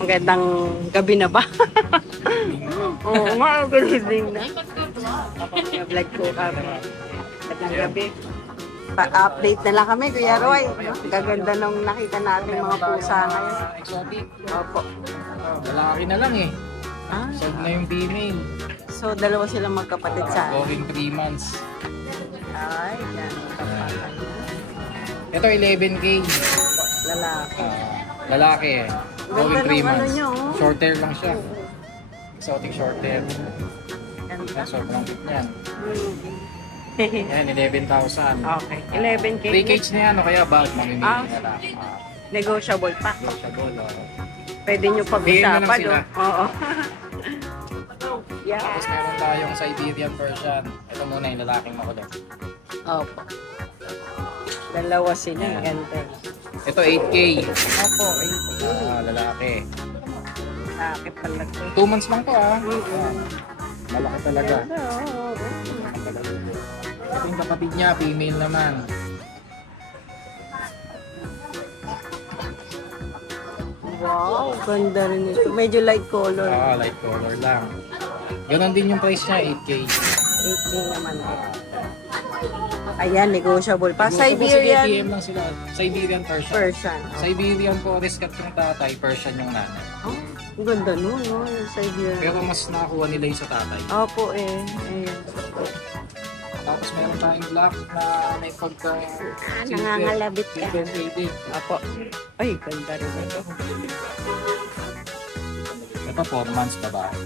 Magandang gabi na ba? Oo nga, good evening na. Vlog ko kami. Magandang gabi. Pa-update na lang kami, Kuya Roy. Gaganda nung nakita natin mga pusa ngayon. Exotic. Opo. Lalaki na lang eh. Ah, Sold na yung female. so dalawa silang magkapatid sa akin. Going 3 months. Ay, yan. Ito 11K. Lalaki. Lalaki eh. Going Ganda 3 ng ano months. nyo, oh. Short hair lang siya. Exotic short hair. Ganda. Yan, sobrang cute niyan. Hmm. Yan, 11,000. Okay. 11K. 3 cage na yan o kaya bag. Mamimili Ah. na lang. Negotiable pa. Negotiable. Pwede nyo Bigyan na lang pag-usapan, sila. oh. Oo. Yeah. Tapos meron tayong Siberian Persian. Ito muna yung lalaking makulit. Opo. Dalawa sila. Ganda. Ito 8K. Opo. Lalaki. Lalaki pala ito. 2 months lang to ah. Malaki talaga. Ganda, oo. Ito yung kapatid niya, female naman. Wow, ganda rin ito. Medyo light color. Light color lang. Ganon din yung price niya, 8K. 8K naman. Ayan, negotiable pa. Sige, Siberian DM lang sila. Siberian Persian. Persian. Siberian Forest Cat yung tatay, Persian yung nanay. Oh, ang ganda nun, no? Yung Siberian. Pero mas nakakuha nila yung sa tatay. Opo eh. Ayan. Tapos meron tayong black na may pagka... Nangangalabit ka. Silver faded. Opo. Ay, ganda rin ito. Ito 4 months babae.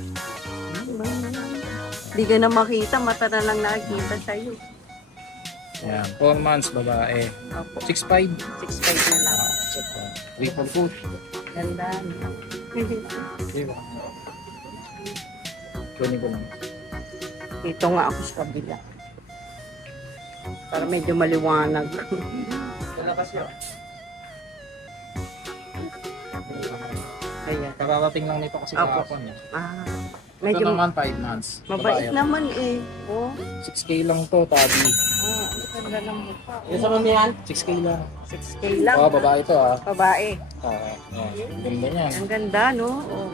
Hindi ka na makita, mata na lang nakikita sa'yo. Yan, 4 months babae. Opo. 6'5". 6'5 na lang. Triple foot. Ganda. Diba? Kunin ko lang. Dito nga ako sa kabila. Para medyo maliwanag. Ayan. Kararating lang nito kasi Opo. kahapon. Eh. Ah, Ito medyo naman 5 months. mabait Babae. naman eh. Oh, 6K lang to, tabi. ang ganda ng mukha. Yung sa mamihan? 6K lang. 6K lang. Oo, babae to ah. Babae. Ganda niyan. Ang ganda, no? Oh.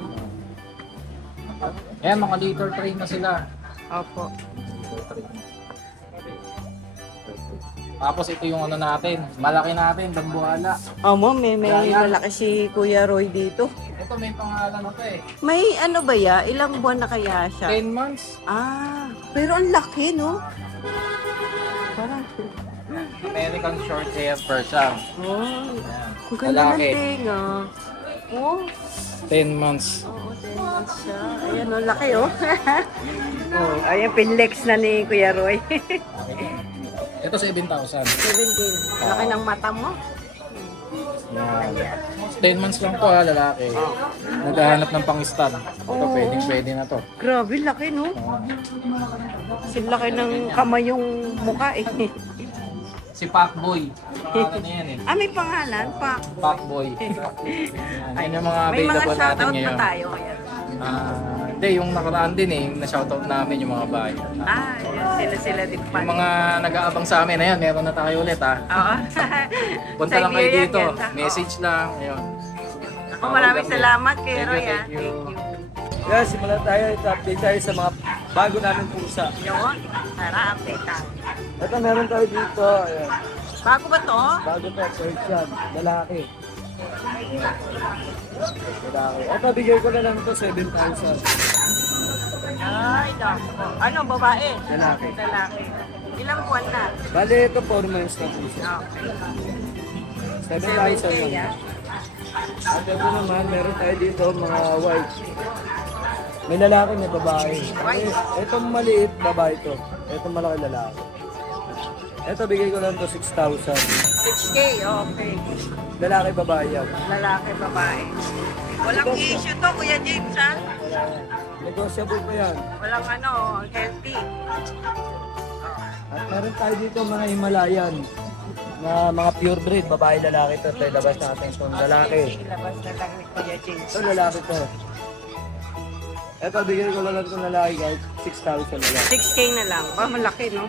Ayan, mga litter train na sila. Opo. Tapos ito yung ano natin, malaki natin, dambuhala. Amo, may malaki si Kuya Roy dito. Ito may pangalan na to eh. May ano ba ya? Ilang buwan na kaya siya? 10 months. Ah, pero ang laki, no? Parang, American short hair Persian. oh, Ayan. ang ganda ng Lalaki. tenga. Oh, 10 months. oo, 10 months siya. Ayan, ang laki, oh. Oh, ayan, pinlex na ni Kuya Roy. Ito 7,000. 17. Laki ng mata mo. Yan. 10 months lang to ha, lalaki. Naghahanap ng pang-stud. Ito pwede na to. Grabe, laki, no? Kasi laki ng kamay yung mukha, eh. Si Pacboy. Pangalan niya yan eh. Ah, may pangalan pa. Pacboy. Yan yung mga May mga available natin shoutout na ngayon. tayo ngayon. Hindi, yung nakaraan din eh, na-shoutout namin yung mga bahay. Ah, yun, sila din pa. Yung mga nag-aabang sa amin, ayan, meron na tayo ulit ha. Oo. Punta lang kayo Siberian dito, yan, ha? message lang, ayun. Ako, maraming salamat kay Thank you, Roy, ah. thank you. Thank you. Yeah, simulan tayo. Ito-update tayo sa mga bago namin pusa. Yun, tara, update tayo. Ito, meron tayo dito. Ayan. Bago ba to? Bago to, Persian. Lalaki. Lalaki. Ito, bigay ko na lang ito, 7,000. Ay, dako. Ano, babae? Lalaki. Lalaki. Ilang buwan na? Bale, ito, 4 months na pusa. Okay. 7,000 7K, lang. ah. At ito naman, meron tayo dito, mga white. May lalaki, may babae. Itong maliit, babae to. Itong malaki lalaki. Ito, bigay ko lang to 6,000. 6K, okay. Lalaki, babae yan. Lalaki, babae. Walang issue to, Kuya James, ha? Negotiable pa yan. Walang ano, healthy. At meron tayo dito mga Himalayan na mga pure breed, babae lalaki to. Ito labas natin itong lalaki. Ilabas na lang ni Kuya James. Ito lalaki to. Ito bigay ko lang itong lalaki guys, 6,000 na lang. 6K na lang. Ba, malaki, no?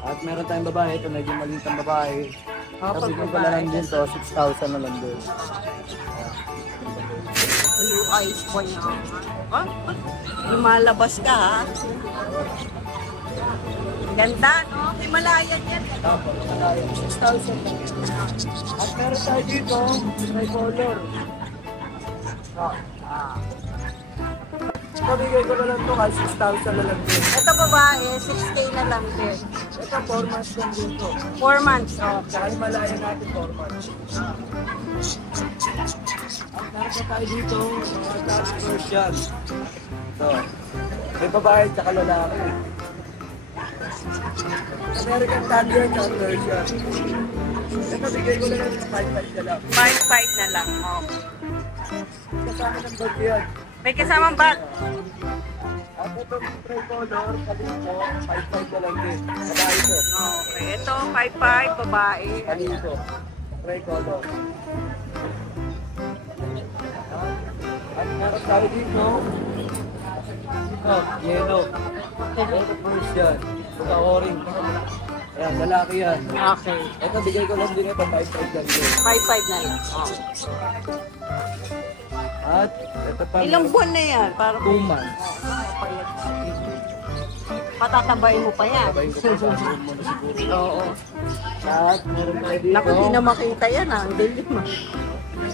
At meron tayong babae, ito medyo maliit ang babae. Oh, Tapos pag bigay ko na lang din to, 6,000 na lang din. Ayos po niya. Oh, lumalabas ka ha. Ganda, no? Himalayan yan. Tapos, 6,000 lang. At meron tayo dito, tricolor. Pabigay ko na lang ito kahit 6,000 na lang din. Ito babae, 6K na lang din. Ito, 4 months lang din ito. 4 months. Oh. Sa Himalaya natin, 4 months. At meron pa tayo dito, mga Dutch Persian. Ito. May babae at saka lalaki. American Terrier at Persian. Ito, bigay ko na lang ng 5,500 na lang. 5-5 na lang. Oh. Kasama ng bag yan. May kasamang bag. At itong tricolor, kalimpo, 5,500 na lang din. Babae ito. Okay, ito 5-5, babae. Kalimpo. Tricolor. At meron tayo dito. Ito, yellow. Ito Persian. Ito orange. Ayan, lalaki yan. Okay. Ito, bigay ko lang din ito, 5,500 lang din. 5-5 na lang. Oh. At ito pa. Ilang buwan na yan? Para 2 months. patatabayin mo pa yan. Sabayin ko pa sa room mo na siguro. Oo. At meron tayo dito. Naku, di na makita yan ha. Ang dilim mo.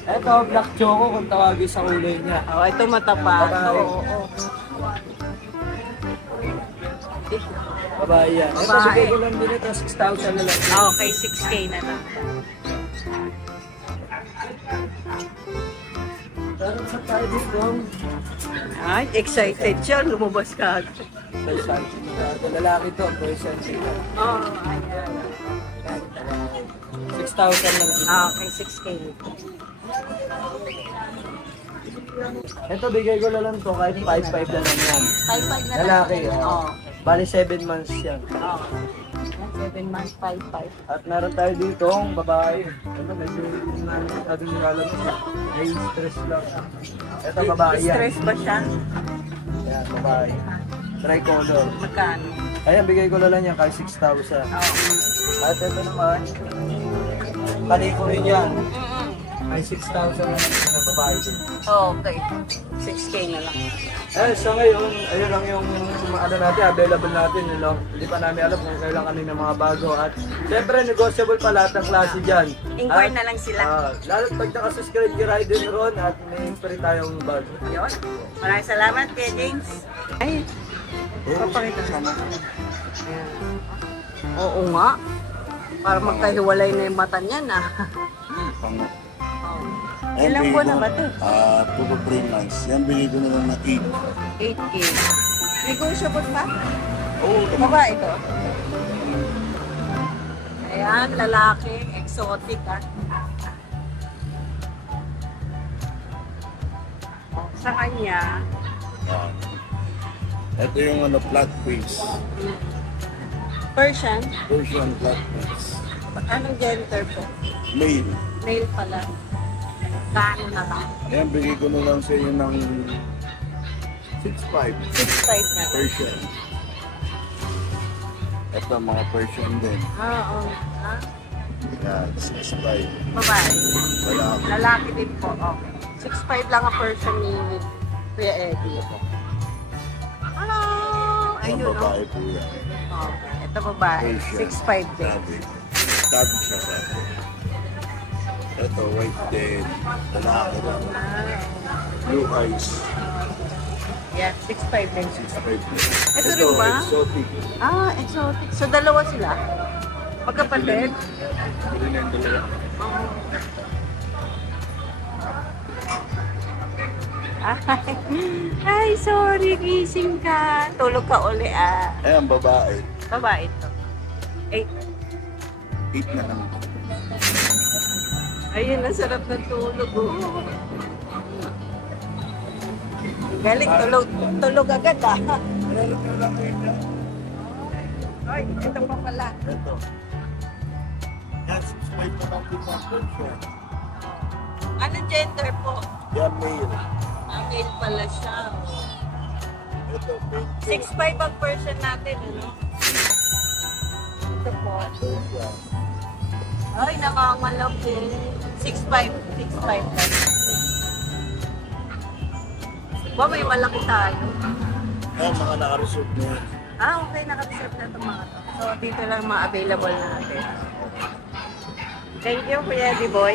Ito, black choco kung tawagin sa kulay niya. Oh, ito matapat. Babae. Oo, oo. Babae yan. Ito, Babae. bigay ko lang din ito, 6,000 na lang. Okay, 6K na lang. Meron sa tayo dito. Ay, excited siya. Lumabas ka agad. Persian. Lalaki to, Persian. Oo, ayan. 6,000 lang. Okay, 6K. Ito, bigay ko na lang to kahit 5,500 na lang yan. 5-5 na lang. Lalaki. Oo. Bali 7 months yan. Oo. 7 months, 5-5. At meron tayo dito ang babae. Ito, medyo masyadong nilalabas na. May stress lang. Ito, babae yan. Stress ba siya? Yan, babae. Tricolor. Magkano? Kaya bigay ko na lang yan kahit 6,000. Oo. At ito naman, kaliko rin yan. Mm-mm. Ay 6,000 lang sa babae din. Okay. 6K na lang. Eh, sa ngayon, ayun lang yung ano natin, available natin, you know? Hindi pa namin alam kung kailan kami ng mga bago. At syempre, negotiable pa lahat ng klase dyan. Inquire na lang sila. Lalo't pag nakasubscribe kay Ride and Ron at may free tayong bag. Yun. Maraming salamat, Kuya James. Ay, papakita ka na. Ayan. Oo nga. Para magkahiwalay na yung mata niyan ah. Pango. Oh. Ilang buwan na ba ito? 2 to 3 months. Yan, bigay ko na lang na 8. 8K. Negotiable pa? Oo, Baba ito. Ayan, lalaki, exotic ah. Sa kanya, ito yung ano, flat face. Persian. Persian flat face. Anong gender po? Male. Male pala. Gaano na lang? Yan, bigay ko na lang sa inyo ng 6'5". 6'5 na. Persian. Ito, mga Persian din. Oo. Ah, Yan, 6'5". babae. Lalaki. Lalaki din po. Okay. 6'5 lang ang Persian ni Kuya Eddie. Hello! Ang Ayun, no? babae po yan. Okay. Ito babae. Persian. 6'5 din. Sabi. Sabi siya sabi. Ito, white din. Lalaki lang. Blue eyes. Yeah, 6'5 din. 6'5". Ito rin ba? Exotic. Ah, exotic. So, dalawa sila? Magkapatid? Ito rin yung dalawa. Ay, sorry, gising ka. Tulog ka uli ah. Ayan, babae. Babae ito. 8. 8 na lang. Ayun, ang sarap ng tulog. Oh. Galing, tulog agad ah. Ay, ito pa pala. Ito. Yan, 6'5" na lang din ang Persian. Anong gender po? Yan, male. Male pala siya. Ito, male. 6'5 ang person natin, ano? Ito po. Persian. Ay, nakakalap eh. 6'5". 6'5 lang. Ba, may malaki tayo. Oh, mga naka-reserve na yan. Okay, naka-reserve na itong mga to. So, dito lang mga available natin. Thank you, Kuya D-Boy.